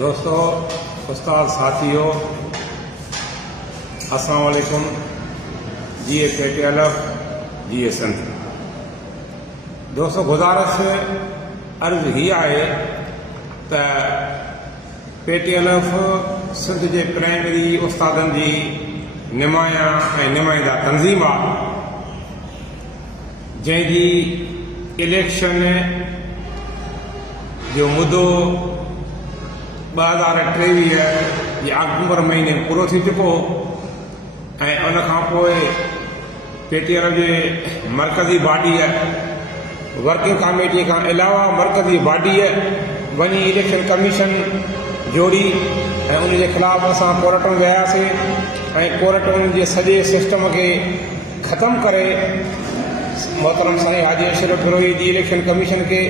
दोस्तों, उस्ताद साथियों, अस्सलाम वालेकुम। जी ए पेटीएलएफ जी ए सिंध। दोस्तों, गुज़ारिश अर्ज़ ही आहे त पेटीएलएफ सिंध जे प्राइमरी उस्तादनि जी निमाया ऐं नुमाइंदा तंज़ीम आहे, जंहिंजी इलेक्शन जो मुदो 2023 जे अक्टूबर महीने पूरो थी चुको ऐं उन खां पोइ पेटीएलएफ जे मरकज़ी बॉडीअ वर्किंग कमेटी खां अलावा मरकज़ी बॉडीअ वञी इलेक्शन कमीशन जोड़ी ऐं उन जे ख़िलाफ़ असां कोर्ट में वियासीं ऐं कोर्ट उन जे सॼे सिस्टम खे ख़तमु करे मोहतरम साईं हाजी अशरफ गिरोही जी इलेक्शन कमीशन खे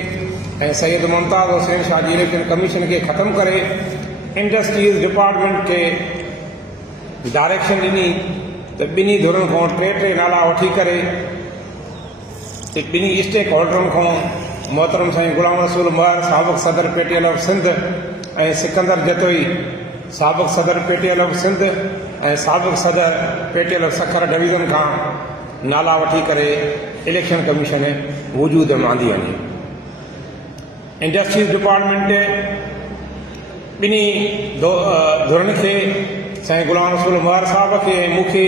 ऐं सैयद मुमताज़ हुसैन शाह जी इलेक्शन कमीशन खे ख़तमु करे इंडस्ट्रीज़ डिपार्टमेंट खे डायरेक्शन ॾिनी त ॿिन्ही धुरनि खां टे नाला वठी करे ॿिन्ही स्टेक होल्डरनि खां मोहतरम साईं गुलाम रसूल महर साबिक़ सदर पेटीएलएफ सिंध ऐं सिकंदर जतोई साबिक़ सदर पेटीएलएफ सिंध ऐं साबिक़ सदर पेटीएलएफ सखर डिवीज़न खां नाला वठी करे इलेक्शन कमीशन वजूद में आंदी वञे। इंडस्ट्रीज़ डिपार्टमेंट ॿिन्ही धुरनि खे साईं गुलाम रसूल महर साहब खे ऐं मूंखे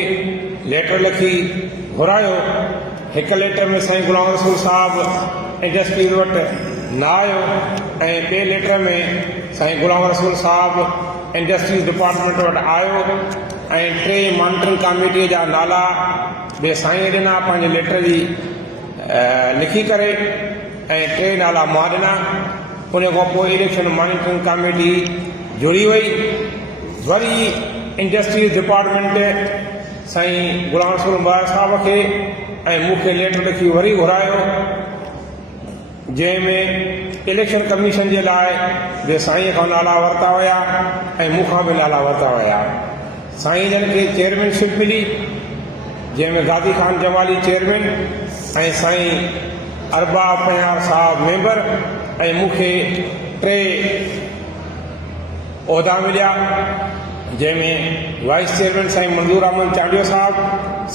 लेटर लिखी घुरायो। हिकु लेटर में साईं गुलाम रसूल साहब इंडस्ट्रीज़ वटि न आयो ऐं ॿिए लेटर में साईं गुलाम रसूल साहब इंडस्ट्रीज़ डिपार्टमेंट वटि आयो ऐं 3 मॉनिटरिंग कमेटीअ जा नाला ॿिए साईं ॾिना पंहिंजे लेटर जी लिखी करे ऐं 3 नाला मां ॾिना। उन खां पोइ इलेक्शन मॉनिटरिंग कमेटी जुड़ी वई। वरी इंडस्ट्रीज़ डिपार्टमेंट साईं गुलाम रसूल महर साहब खे ऐं मूंखे लेटर लिखी वरी घुरायो, जंहिंमें इलेक्शन कमीशन जे लाइ ॿिए साईं खां नाला वरिता हुया ऐं मूंखां बि नाला वरिता हुया। साईं जन खे चेयरमैनशिप मिली, जंहिंमें गाज़ी ख़ान जमाली चेयरमैन ऐं साईं अरबाब पयार साहब मेंबर ऐं मूंखे 3 उहिदा मिलिया, जंहिंमें वाइस चेयरमैन साईं मंज़ूर अहमद चांडियो साहब,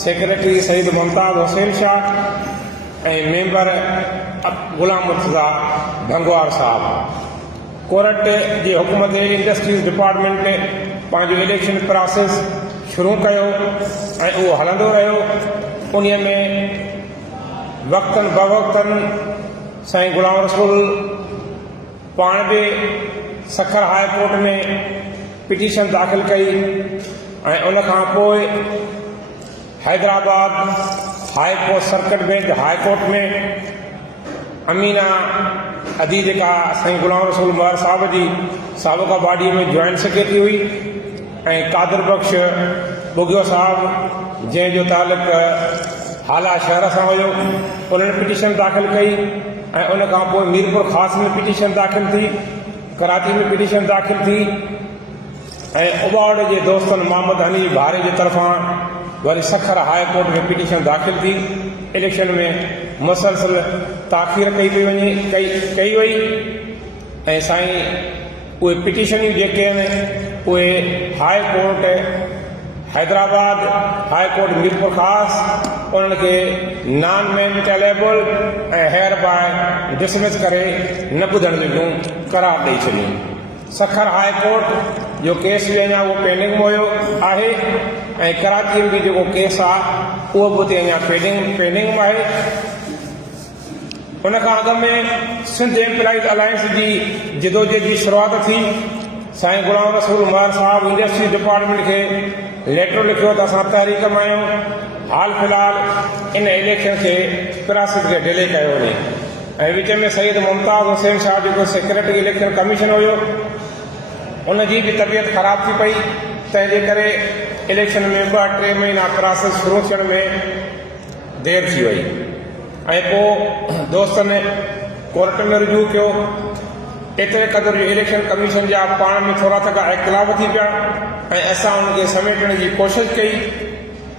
सेक्रेटरी सैयद मुमताज़ हुसैन शाह ऐं मेंबर गुलाम मुर्तज़ा भंगवार साहब। कोर्ट जे हुकुम ते इंडस्ट्रीज़ डिपार्टमेंट पंहिंजो इलेक्शन प्रोसेस शुरू कयो ऐं उहो हलंदो रहियो। उन में वक़्तनि बवक़्तनि साईं गुलाम रसूल पाण बि सखर हाई कोर्ट में पिटीशन दाख़िल कई ऐं उन खां पोइ Hyderabad high court circuit bench high court में अमीना अदी जेका साईं गुलाम रसूल महर साहब जी साबिक़ा बॉडी में जॉइंट सेक्रेटरी हुई ऐं कादर बख्श बुगियो साहब जंहिंजो तालुक़ु हाला शहर सां हुयो, उन्हनि पिटीशन दाख़िल कई ऐं उन खां पोइ मीरपुर ख़ासि में पिटीशन दाख़िल थी, कराची में पिटीशन दाख़िल थी ऐं उबाड़ जे दोस्तनि मोहम्मद हनी भारे जे तरफ़ां वरी सखर हाई कोर्ट में पिटीशन दाख़िल थी। इलेक्शन में मुसलसल ताख़ीर कई वई ऐं साईं उहे पिटीशनियूं जेके आहिनि उहे high court Hyderabad high court Mirpur ख़ासि उन्हनि खे नॉन मेंटेलेबल ऐं हेयर बाय डिसमिस करे न ॿुधण जूं करार ॾेई छॾियूं। सखर हाई कोर्ट जो केस बि अञा उहो पेंडिंग में हुयो आहे ऐं कराची में बि जेको केस आहे उहो बि उते अञा पेंडिंग में आहे। उन खां अॻु में सिंध एम्प्लॉइज अलायंस जी जिदोजहद जी शुरूआति थी। साईं गुलाम रसूल महर साहब इंडस्ट्री डिपार्टमेंट खे लेटर लिखियो त असां तहरीक में आहियूं, हाल फ़िलहाल इन इलेक्शन खे प्रोसेस खे डिले कयो वञे ऐं विच में सैयद मुमताज़ हुसैन शाह जेको सेक्रेटरी इलेक्शन कमीशन हुयो उन जी बि तबियत ख़राब थी पई, तंहिंजे करे इलेक्शन में 2-3 महीना प्रोसेस शुरू थियण में देरि थी वई ऐं पोइ दोस्तनि कोर्ट में रुजू कयो। एतिरे क़दुरु जो इलेक्शन कमीशन जा पाण में थोरा थका इख़्तिलाफ़ थी पिया ऐं असां उनखे समेटण जी कोशिशि कई।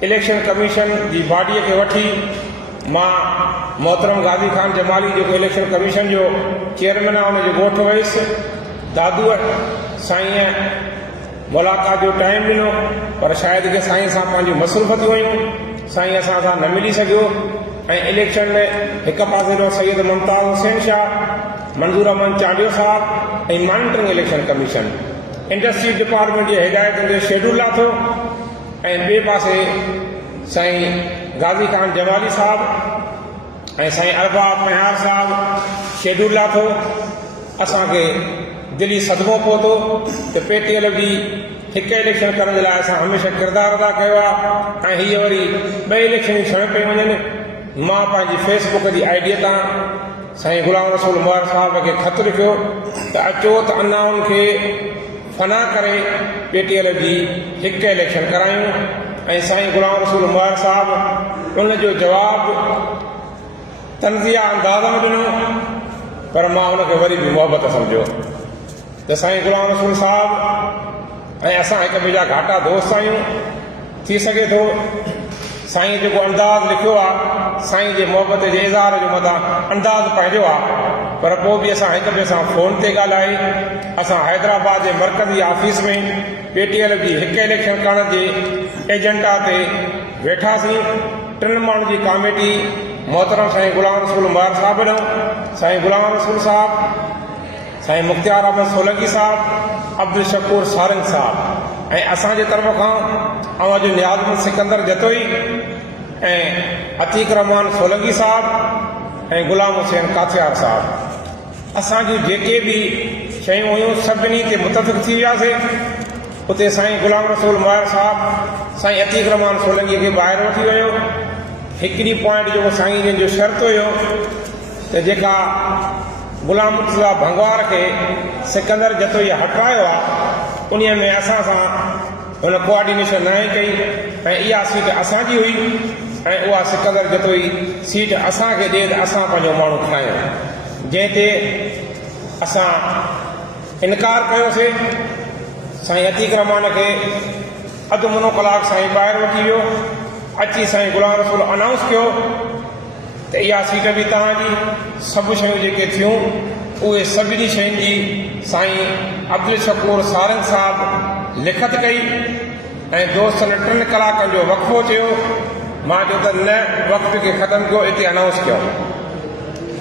इलेक्शन कमीशन जी बॉडीअ खे वठी मां मोहतरम गाज़ी ख़ान जमाली जेको इलेक्शन कमीशन जो चेयरमैन आहे उनजो ॻोठु वियुसि दादूअ साईं मुलाक़ात जो टाइम ॾिनो, पर शायदि कि साईं सां पंहिंजूं मसरूफ़तियूं हुयूं, साईं असां सां न मिली सघियो। ऐं इलेक्शन में हिकु पासे ॾिनो सैयद मुमताज़ हुसैन शाह, मंज़ूर अहमद चांडियो साहब ऐं monitoring election commission industry department जी हिदायतुनि जो शेड्यूल लाथो। ऐं ॿिए पासे साईं गाज़ी ख़ान जमाली साहब ऐं साईं अरबाब मेहार साहब शेड्यूल लाथो। असांखे दिली सदमो पहुतो त PTL जी हिकु इलेक्शन करण जे लाइ असां हमेशह किरदारु अदा कयो आहे। ऐं हीअ वरी ॿई इलेक्शन छॾे पई वञनि। मां पंहिंजी फेसबुक जी ID तां साईं ग़ुलाम रसूल मुबारक साहब खे ख़त लिखियो त अचो त अञा उनखे फना करे PTL जी हिकु इलेक्शन करायूं। ऐं साईं ग़ुलाम रसूल मुबारक साहब उनजो जवाबु तंज़िया अंदाज़ में ॾिनो, पर मां उनखे वरी बि मुहबत सम्झो त साईं ग़ुलाम रसूल साहब ऐं असां हिक ॿिए जा घाटा दोस्त आहियूं। थी सघे थो साईं जेको अंदाज़ लिखियो आहे साईं जे मुहबत जे इज़हार जो मथां अंदाज़ पंहिंजो आहे, पर पोइ बि असां हिक ॿिए सां फ़ोन ते ॻाल्हाए असां हैदराबाद जे मर्कज़ी ऑफिस में PTL जी हिकु इलेक्शन करण जे एजेंडा ते वेठासीं। 3 माण्हुनि जी कमेटी मोहतरम साईं ग़ुलाम रसूल मुबारक साहब ॾिनो, साईं ग़ुलाम रसूल साहब, साईं मुख्तियार अहमद सोलंकी साहब, अब्दुल शकूर सारंग साहब ऐं असांजे तरफ़ खां अवां जो नियाज़मुल सिकंदर जतोई ऐं अतीक रहमान सोलंकी साहब ऐं ग़ुलाम हुसैन काथियार साहब। असांजूं जेके बि शयूं हुयूं सभिनी ते मुतफ़िक़ थी वियासीं। उते साईं ग़ुलाम रसूल मुबारक साहब साईं अतीक रहमान सोलंकीअ खे ॿाहिरि वठी वियो। हिकिड़ी पॉइंट जेको साईं जन जो शर्त हुयो त जेका ग़ुलाम मुर्तज़ा भंगवार खे सिकंदर जतोई हटायो आहे उन में असां सां हुन कोऑर्डिनेशन न कई ऐं इहा सीट असांजी हुई ऐं उहा सिकंदर जतोई सीट असांखे ॾिए त असां पंहिंजो माण्हू खणायूं, जंहिं ते असां इनकार कयोसीं। साईं अतीक रहमान खे अधु मुनो कलाक साईं ॿाहिरि वठी वियो। अची साईं ग़ुलाम रसूल अनाउंस कयो त इहा सीट बि तव्हांजी। सभु शयूं जेके थियूं उहे सभिनी शयुनि जी साईं अब्दुल शकूर सारंग साहब लिखत कई ऐं दोस्तनि 3 कलाकनि जो वक़फ़ो चयो। मां चयो त न, वक़्त खे ख़तमु कयो, हिते अनाउंस कयो।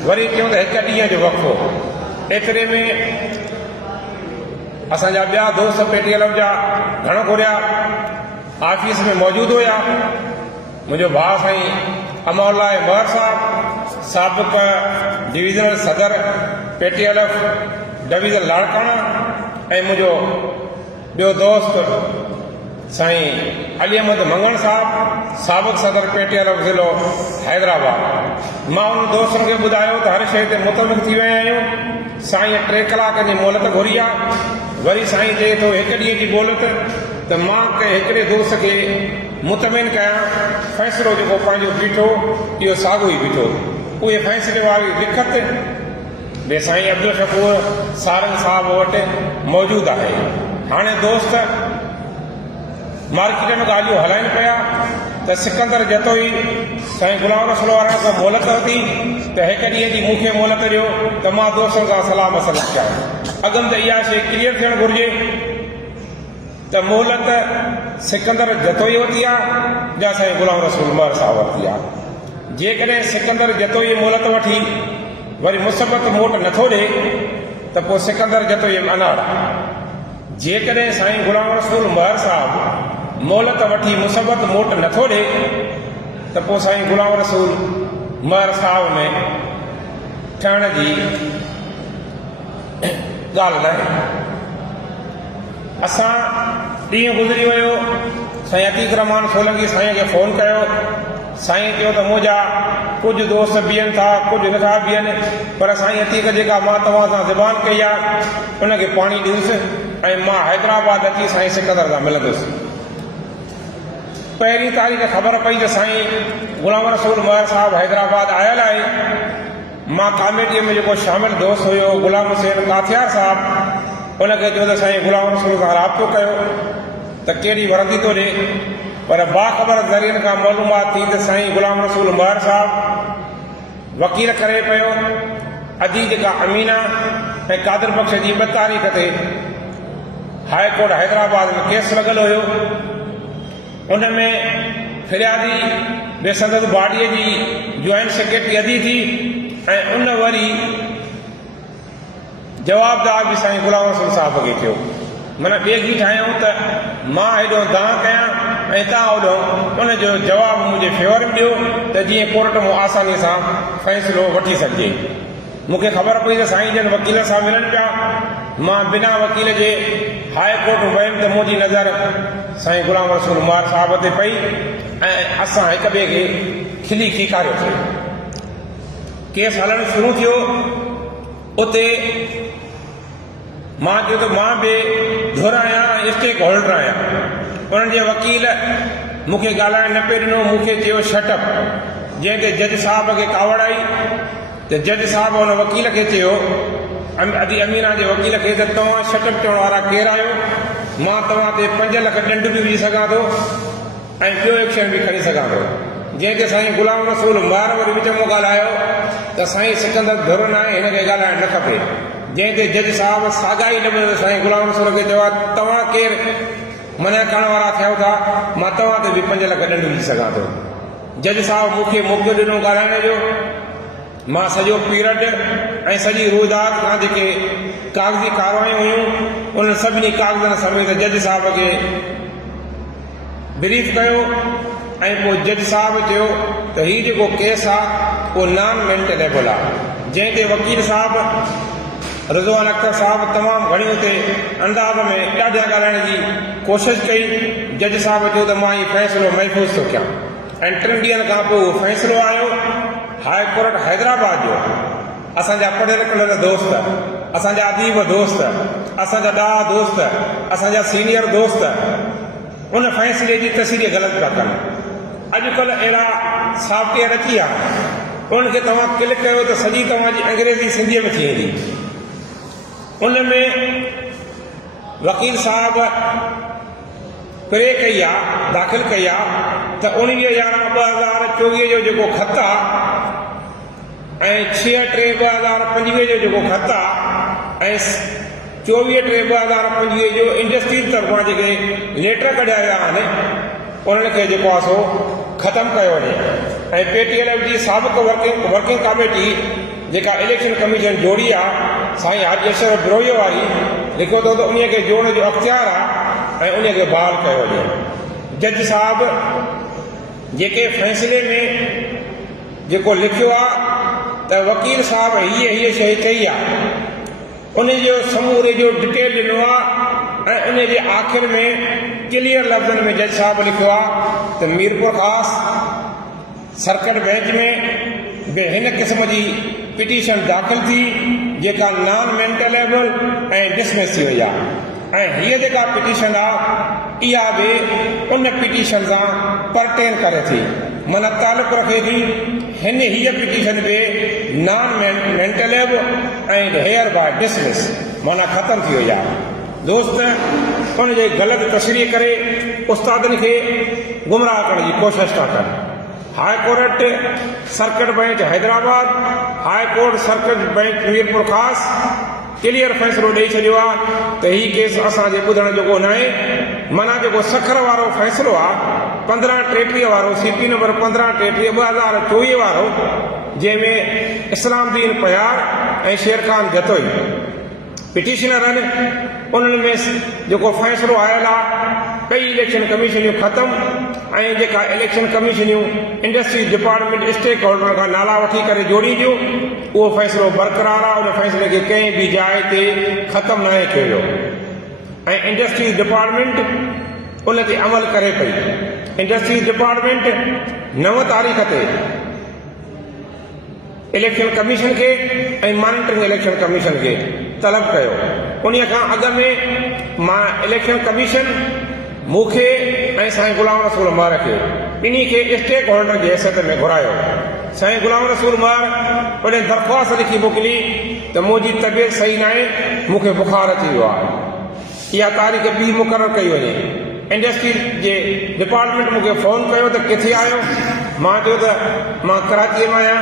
वरी चयूं त 1 ॾींहं जो वक़फ़ो। एतिरे में असांजा ॿिया दोस्त PTL जा घणो घुरिया ऑफिस में मौजूदु हुया। मुंहिंजो भाउ साईं अमौला महर साहब, साबिक़ डिवीज़नल सदर PTL डिवीज़न लाड़काना ऐं मुंहिंजो ॿियो दोस्त साईं अली अहमद मंगण साहब, साबिक़ सदर PTL ज़िलो हैदराबाद। मां उन दोस्तनि खे ॿुधायो त हर शइ ते मुतफ़िक़ थी विया आहियूं। साईं 3 कलाक जी मोहलत घुरी आहे। वरी साईं चए थो 1 ॾींहं जी मोहलत, त मां कंहिं हिकिड़े दोस्त खे मुतमिन कयां। फ़ैसिलो जेको पंहिंजो बीठो इहो साॻियो ई बीठो। उहे फ़ैसिले वारी लिखत ॿिए साईं अब्दुल शकूर सारंग साहब वटि मौजूदु आहे। हाणे दोस्त मार्केट में ॻाल्हियूं हलाइनि पिया त सिकंदर जतोई साईं ग़ुलाम रसूल वारनि खां मोहलत वरिती त 1 ॾींहं जी मूंखे मोहलत ॾियो त मां दोस्तनि सां सलाह मसला कयां। अॻम त इहा शइ क्लियर थियणु घुरिजे त मोहलत सिकंदर जतोई वरिती आहे या साईं ग़ुलाम रसूल मुबारक साहब वरिती आहे। जेकॾहिं सिकंदर जतोई मोहलत वठी वरी मुसबत मोट नथो ॾिए त पोइ सिकंदर जतोई अनाड़। जेकॾहिं साईं ग़ुलाम रसूल मुबारक साहब मोहलत वठी मुसबत मोट नथो ॾिए त पोइ साईं ग़ुलाम रसूल मुबारक साहब में ठहण जी ॻाल्हि न आहे। असां ॾींहुं गुज़री वियो। साईं अतीक रहमान सोलंकी साईं खे फ़ोन कयो। साईं चयो त मुंहिंजा कुझु दोस्त बीहनि था, कुझु नथा बीहनि, पर साईं अतीक जेका मां तव्हां सां ज़बान कई आहे उनखे पाणी ॾियुसि ऐं मां हैदराबाद अची साईं सिकंदर सां मिलंदुसि। पहिरीं तारीख़ ख़बर पई त साईं ग़ुलाम रसूल मुबारक साहब हैदराबाद आयल आहे। मां कमेटीअ में जेको शामिल दोस्त हुयो ग़ुलाम हुसैन काथियार साहब, उनखे चयो त साईं ग़ुलाम रसूल सां राब्तो कयो त कहिड़ी वरंदी थो ॾिए। पर बाख़बर ज़रियनि खां मालूमात थी त साईं ग़ुलाम रसूल मुबारक साहब वकील करे पियो। अदी जेका अमीना ऐं कादर बख़्श जी 2 तारीख़ ते हाई कोर्ट हैदराबाद में केस लॻल हुयो। उन में फिरियादी ॿिए संदसि बॉडीअ जी जॉइंट सेक्रेटरी अदी थी ऐं उन वरी जवाबदार बि साईं गुलाम रसूल साहिब खे थियो। माना ॿिए ठाहियूं त मां हेॾो दां कयां ऐं तव्हां होॾो उनजो जवाबु मुंहिंजे फेवर में ॾियो त जीअं कोर्ट में आसानीअ सां फ़ैसिलो वठी सघिजे। मूंखे ख़बर पई त साईं जन वकील सां मिलनि पिया। मां बिना वकील जे हाई कोर्ट में वियुमि त मुंहिंजी नज़र साईं गुलाम रसूल उमर साहिब ते पई ऐं असां हिक ॿिए खे खिली खीकारियोसीं। केस हलणु शुरू थियो। उते मां चयो त मां बि धुर आहियां, स्टेक होल्डर आहियां। उन्हनि जे वकील मूंखे ॻाल्हाइण न पियो ॾिनो। मूंखे चयो शटअप। जंहिं ते जज साहिब खे कावड़ आई त जज साहिब हुन वकील खे चयो, अदी अमीना जे वकील खे, त तव्हां शटअप चवण वारा केरु आहियो? मां तव्हां ते 5 लख ॾंड बि विझी सघां थो ऐं ॿियो एक्शन बि खणी सघां थो। जंहिं ते साईं गुलाम रसूल ॿार वरी विच में ॻाल्हायो त साईं सिकंदर धुर न आहे, हिन खे ॻाल्हाइणु न खपे। जंहिं ते जज साहिब साॻाई नमूने साईं गुलाम रसूल खे चयो आहे तव्हां केरु मना करण वारा थियो था? मां तव्हां ते बि 5 लख ॾंड विझी सघां थो। जज साहिब मूंखे मौक़ो ॾिनो ॻाल्हाइण जो। मां सॼो पीरियड ऐं सॼी रोज़ात खां जेके कागज़ी कारवायूं हुयूं उन सभिनी कागज़नि समेत जज साहिब खे ब्रीफ कयो ऐं पोइ जज साहिब चयो त हीउ जेको केस आहे उहो नॉन मेंटेनेबल आहे। जंहिं ते वकील साहिब रिज़वान अख्तर साहिब तमामु घणी हुते अंदाज़ में ॾाढा ॻाल्हाइण जी कोशिशि कई। जज साहिब चयो त मां हीउ फ़ैसिलो महफ़ूज़ थो कयां ऐं 3 ॾींहंनि खां पोइ उहो फ़ैसिलो आयो हाई कोर्ट हैदराबाद जो। असांजा पढ़ियल लिखियल दोस्त, असांजा अदीब दोस्त, असांजा ॾाढा दोस्त, असांजा सीनियर दोस्त उन फ़ैसिले जी तस्दीक़ ग़लति पिया कनि। अॼुकल्ह अहिड़ा सॉफ्टवेयर अची विया उन्हनि खे तव्हां क्लिक कयो त सॼी तव्हांजी अंग्रेज़ी सिंधीअ में थी वेंदी। उन में वकील साहिब प्रे कई आहे, दाख़िल कई आहे त 19/11/2024 जो जेको ख़त आहे ऐं 6/3/2025 जो जेको ख़त आहे ऐं 24/3/2025 जो इंडस्ट्रीज तरफ़ां जेके लेटर कढिया विया आहिनि उन्हनि खे जेको आहे सो ख़तमु कयो वञे। ऐं PTLF जी साबिक़ वर्किंग कमेटी जेका इलेक्शन कमीशन जोड़ी आहे साईं हाजी अशरफ बिरोईअ वारी लिखियो अथव त उन खे जोड़ण जो अख़्तियार आहे ऐं उन खे बहाल कयो वञे। जज साहिब जेके फ़ैसिले में जेको लिखियो आहे त वकील साहिब हीअ शइ कई आहे उन जो समूरे जो डिटेल ॾिनो आहे ऐं उन जे आख़िर में क्लियर लफ़्ज़नि में जज साहिब लिखियो आहे त मीरपुर ख़ासि सर्किट बेंच में बि हिन क़िस्म जी पिटीशन दाख़िल थी जेका नॉन मेंटेनेबल ऐं डिसमिस थी वई आहे ऐं हीअ जेका पिटीशन आहे इहा बि उन पिटीशन सां परटेन करे थी, माना तालुक़ु रखे थी। हीअ पिटीशन बि नॉन मेंटेनेबल ऐं हेयर बाय डिसमिस माना ख़तमु थी वई आहे। दोस्त उन जे ग़लति तशरीह करे उस्तादनि खे गुमराह करण जी कोशिशि था कनि। High court circuit bench Hyderabad, high court circuit bench Mirpur ख़ासि क्लियर फ़ैसिलो ॾेई छॾियो आहे त हीउ केस असांजे ॿुधण जोॻो न आहे। माना जेको सखर वारो फ़ैसिलो आहे 1533 वारो CP नंबर 1533/2024 वारो जंहिंमें इस्लामदीन पयार ऐं शेर खान जतोई पिटीशनर आहिनि उन्हनि में जेको फ़ैसिलो आयल आहे कई इलेक्शन कमीशनियूं ख़तमु ऐं जेका इलेक्शन कमीशनियूं इंडस्ट्रीज डिपार्टमेंट स्टेक होल्डर खां नाला वठी करे जोड़ींदियूं उहो फ़ैसिलो बरक़रार आहे। उन फ़ैसिले खे कंहिं बि जाइ ते ख़तमु न कयो वियो ऐं इंडस्ट्रीज डिपार्टमेंट उन ते अमल करे पई। इंडस्ट्रीज डिपार्टमेंट 9 तारीख़ ते इलेक्शन कमीशन खे ऐं मॉनिटरिंग इलेक्शन कमीशन खे तलब कयो। उन खां अॻु में मां इलेक्शन कमीशन मूंखे ऐं साईं गुलाम रसूल उमर खे ॿिन्ही खे स्टेक होल्डर जी हैसियत में घुरायो। साईं गुलाम रसूल उमर उन दरख़्वास्त लिखी मोकिली त मुंहिंजी तबियत सही न आहे, मूंखे बुखार अची वियो आहे, इहा तारीख़ ॿी मुक़ररु कई वञे। इंडस्ट्री जे डिपार्टमेंट मूंखे फ़ोन कयो त किथे आहियो? मां चयो त मां कराचीअ में आहियां।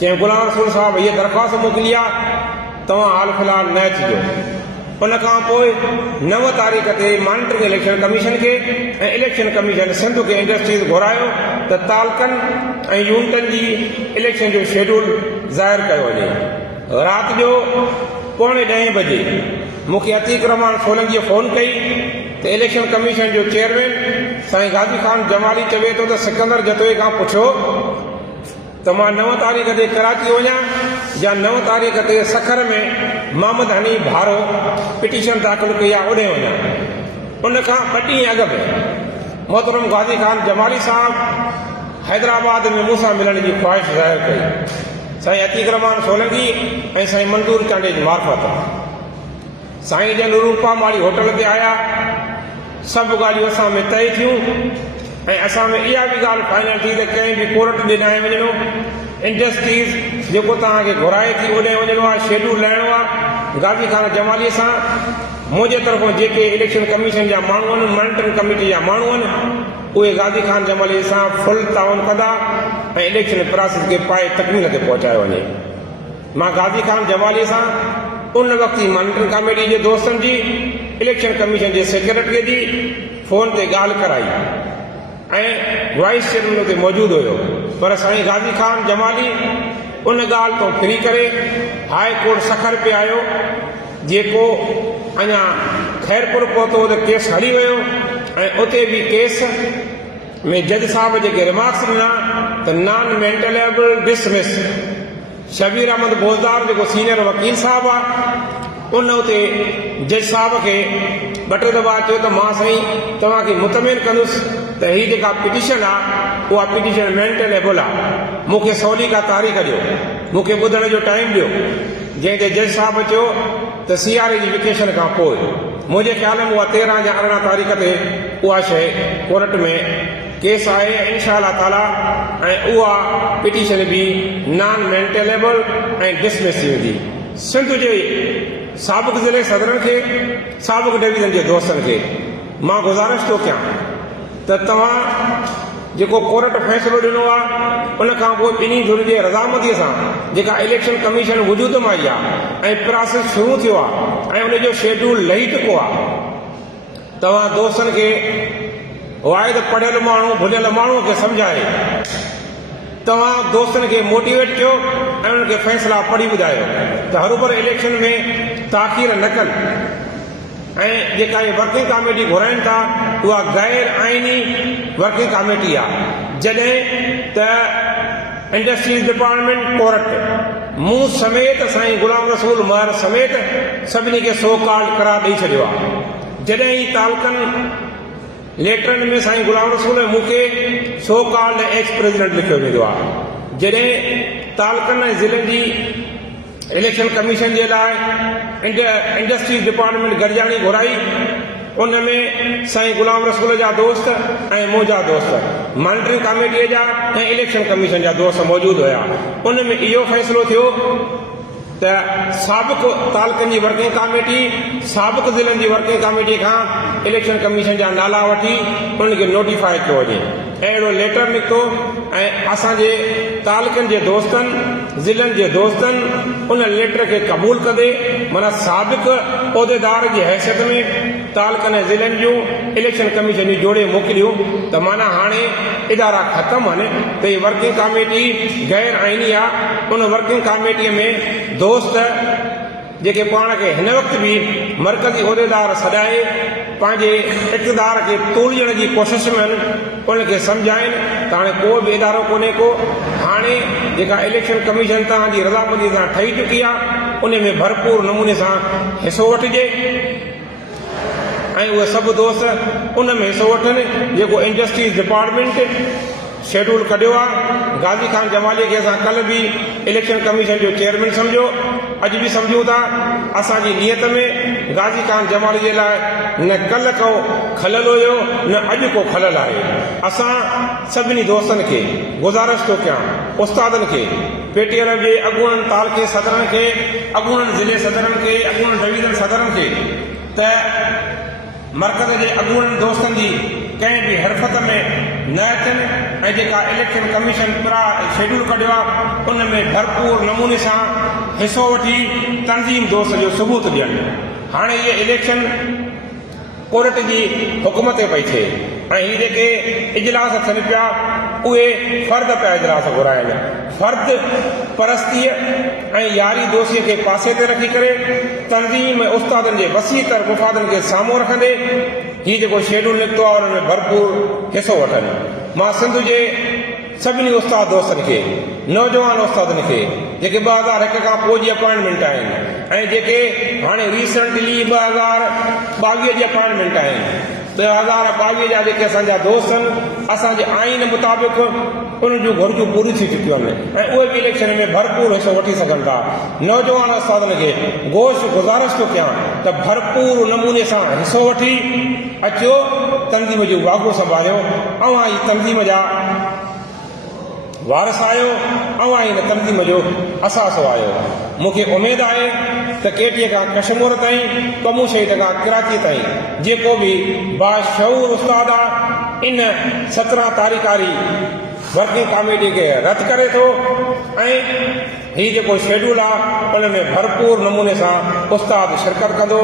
चई गुलाम रसूल साहिब हीअ दरख़्वास्त मोकिली आहे तव्हां हाल फ़िलहाल न अचिजो। उन खां पोइ 9 तारीख़ ते मॉनिटरिंग इलेक्शन कमीशन खे ऐं इलेक्शन कमीशन सिंध खे इंडस्ट्रीज़ घुरायो त तालकनि ऐं यूनिटनि जी इलेक्शन जो शेड्यूल ज़ाहिर कयो वञे। राति जो 9:45 बजे मूंखे अतीक रहमान सोलंकीअ फ़ोन कई त इलेक्शन कमीशन जो चेयरमैन साईं गाज़ी ख़ान जमाली चवे थो त सिकंदर जतोई खां पुछो त मां 9 तारीख़ ते कराची वञा या 9 तारीख़ ते सखर में मोहम्मद हनीफ़ भारो पिटीशन दाख़िल कई आहे ओॾे वञा। उन खां 2 ॾींहं अॻु में मोहतरम गाज़ी ख़ान जमाली साहब हैदराबाद में मूंसां मिलण जी ख़्वाहिश ज़ाहिर कई। साईं अतीक रहमान सोलंकी ऐं साईं मंजूर चांडे जी मार्फत साईं जन रूपा माड़ी होटल ते आया। सभु ॻाल्हियूं असां में तय थियूं ऐं असां में इहा बि ॻाल्हि फाइनल थी त कंहिं बि कोर्ट ॾे न वञिणो, इंडस्ट्रीज़ जेको तव्हांखे घुराए थी ओॾे वञिणो आहे, शेड्यूल लाहिणो आहे। गाज़ी ख़ान जमालीअ सां मुंहिंजे तरफ़ां जेके इलेक्शन कमीशन जा माण्हू आहिनि, मॉनिटरिंग कमेटी जा माण्हू आहिनि, उहे गाज़ी ख़ान जमालीअ सां फुल ताउन कंदा ऐं इलेक्शन प्रोसेस खे पाए तकमील ते पहुचायो वञे। मां गाज़ी ख़ान जमालीअ सां उन वक़्तु ई मॉनिटरिंग कमेटी जे दोस्तनि जी, इलेक्शन कमीशन जे सेक्रेटरीअ जी फ़ोन ते ॻाल्हि कराई ऐं वाइस चेयरमैन उते मौजूदु हुयो। पर साईं गाज़ी ख़ान जमाली उन ॻाल्हि तो फिरी करे हाई कोर्ट सखर पे आयो, जेको अञा खैरपुर पहुतो त केस हली वियो ऐं उते बि केस में जज साहब जेके रिमार्क्स ॾिना त non maintainable dismiss. Shabbir Ahmed Bozdar जेको सीनियर वकील साहब आहे उन उते जज साहब खे 2 दफ़ा चयो त मां साईं तव्हांखे मुतमिन कंदुसि त हीअ जेका पिटीशन आहे उहा पिटीशन मेंटेनेबल आहे, मूंखे सवली का तारीख़ ॾियो, मूंखे ॿुधण जो टाइम ॾियो। जंहिं ते जज साहब चयो त CRA जी वेकेशन खां पोइ, मुंहिंजे ख़्याल में उहा 13 या 18 तारीख़ ते उहा शइ कोर्ट में केस आहे इंशा अल्लाह ताला, ऐं उहा पिटीशन बि नॉन मेंटेनेबल ऐं डिसमिस थी वेंदी। सिंध जे साबिक़ ज़िले सदरनि खे, साबिक़ डिवीज़न जे दोस्तनि खे मां गुज़ारिश थो कयां त तव्हां जेको कोर्ट फ़ैसिलो ॾिनो आहे उन खां पोइ 2 धुर जे रज़ामंदीअ सां जेका इलेक्शन कमीशन वजूद में आई आहे ऐं प्रोसेस शुरू थियो आहे ऐं उन जो शेड्यूल लही चुको आहे, तव्हां दोस्तनि खे वाइद पढ़ियल माण्हू भुलियल माण्हूअ खे सम्झाए तव्हां दोस्तनि खे मोटिवेट कयो ऐं उन्हनि खे फ़ैसिला पढ़ी ॿुधायो त हरूभर इलेक्शन में ताख़ीर न कनि। ऐं जेका इहे वर्किंग कमेटी घुराइनि था उहा गैर आइनी वर्किंग कमेटी आहे। जॾहिं त इंडस्ट्रीज़ डिपार्टमेंट कोर्ट मूं समेत साईं गुलाम रसूल महर समेत सभिनी खे सो कॉल्ड करार ॾेई छॾियो आहे। जॾहिं ई तालकनि लेटरनि में साईं गुलाम रसूल मूंखे सो कॉल्ड एक्स प्रेसिडेंट लिखियो वेंदो आहे। जॾहिं तालकनि ऐं ज़िलनि जी इलेक्शन कमीशन जे लाइ इंडस्ट्रीज़ डिपार्टमेंट गॾिजाणी घुराई, उन में साईं गुलाम रसूल जा दोस्त ऐं मुंहिंजा दोस्त, मॉनिटरिंग कमेटीअ जा ऐं इलेक्शन कमीशन जा दोस्त मौजूदु हुया। उन में इहो फ़ैसिलो थियो त साबिक़ तालकनि जी वर्किंग कमेटी, साबिक़ ज़िलनि जी वर्किंग कमेटी खां इलेक्शन कमीशन जा नाला वठी उन्हनि खे नोटिफाई कयो वञे। अहिड़ो लेटर निकितो ऐं असांजे तालकनि जे दोस्तनि, ज़िलनि जे दोस्तनि उन लेटर खे क़बूल कंदे माना साबिक़ उहिदेदार जी हैसियत में तालकनि ऐं ज़िलनि जूं इलेक्शन कमीशन जी जोड़े मोकिलियूं त माना हाणे इदारा ख़तमु आहिनि त हीअ वर्किंग कमेटी गैर आइनी आहे। उन वर्किंग कमेटीअ में दोस्त जेके पाण खे हिन वक़्तु बि मरकज़ी उहिदेदार सॾाए पंहिंजे इक़्तिदार खे तोड़ीअण जी कोशिश में आहिनि, उनखे सम्झाइनि त हाणे को बि इदारो कोन्हे को, हाणे जेका इलेक्शन कमीशन तव्हांजी रज़ामंदी सां ठही चुकी आहे उन में भरपूर नमूने सां हिसो वठिजे ऐं उहे सभु दोस्त उन में हिसो वठनि जेको इंडस्ट्रीज़ डिपार्टमेंट शेड्यूल कढियो आहे। गाज़ी ख़ान जमालीअ खे असां कल्ह बि इलेक्शन कमीशन जो चेयरमैन सम्झो, अॼु बि सम्झूं था। असांजी नियत में गाज़ी ख़ान जमाली जे लाइ न कल्ह को खलल हुयो न अॼु को खलल आहे। असां सभिनी दोस्तनि खे गुज़ारिश थो कयां, उस्तादनि खे, PTL जे अॻूणनि तालके सदरनि खे, अॻूणनि ज़िले सदरनि खे, अॻूणनि डिवीज़न सदरनि खे त मर्कज़ जे अॻूणनि दोस्तनि जी कंहिं बि हरकत में न अचनि ऐं जेका इलेक्शन कमीशन पूरा शेड्यूल कढियो आहे उन में भरपूर नमूने सां हिसो वठी तंज़ीम दोस्त जो सबूत ॾियनि। हाणे इहे इलेक्शन कोर्ट जी हुकूम ते पई थिए ऐं हीअ जेके इजलास थियनि पिया उहे फर्द पिया इजलास घुराइनि। फर्द परस्तीअ ऐं यारी दोस्तीअ खे पासे ते रखी करे तंज़ीम उस्तादनि जे वसी तर मुफ़ादनि खे साम्हूं रखंदे हीअ जेको शेड्यूल निकितो आहे उन में भरपूर हिसो वठनि। मां सिंध जे सभिनी उस्ताद दोस्तनि खे नौजवान उस्तादनि खे जेके 2001 खां पोइ जी अपॉइंटमेंट आहिनि ऐं जेके हाणे रिसेंटली 2022 जी अपॉइंटमेंट आहिनि 2022 जा जेके असांजा दोस्त आहिनि असांजे आइन मुताबिक़ उन्हनि जूं घुरिजूं पूरी थी चुकियूं आहिनि ऐं उहे बि इलेक्शन में भरपूर हिसो वठी सघनि था। नौजवान उस्तादनि खे गोश गुज़ारिश थो कयां त भरपूर नमूने सां हिसो वठी अचो, तंज़ीम जो वागो संभालियो। अवां ई तंज़ीम जा वारस आहियो, अवां ई हिन तंज़ीम जो असासो आहियो। मूंखे उमेदु आहे त केटीअ खां कश्मीर ताईं, कमू शहीद खां कराची ताईं जेको बि बाशऊर उस्ताद आहे इन 17 तारीख़ारी वर्किंग कमेटी खे रद्द करे थो ऐं हीउ जेको शेड्यूल आहे उन में भरपूर नमूने सां उस्ताद शिरकत कंदो।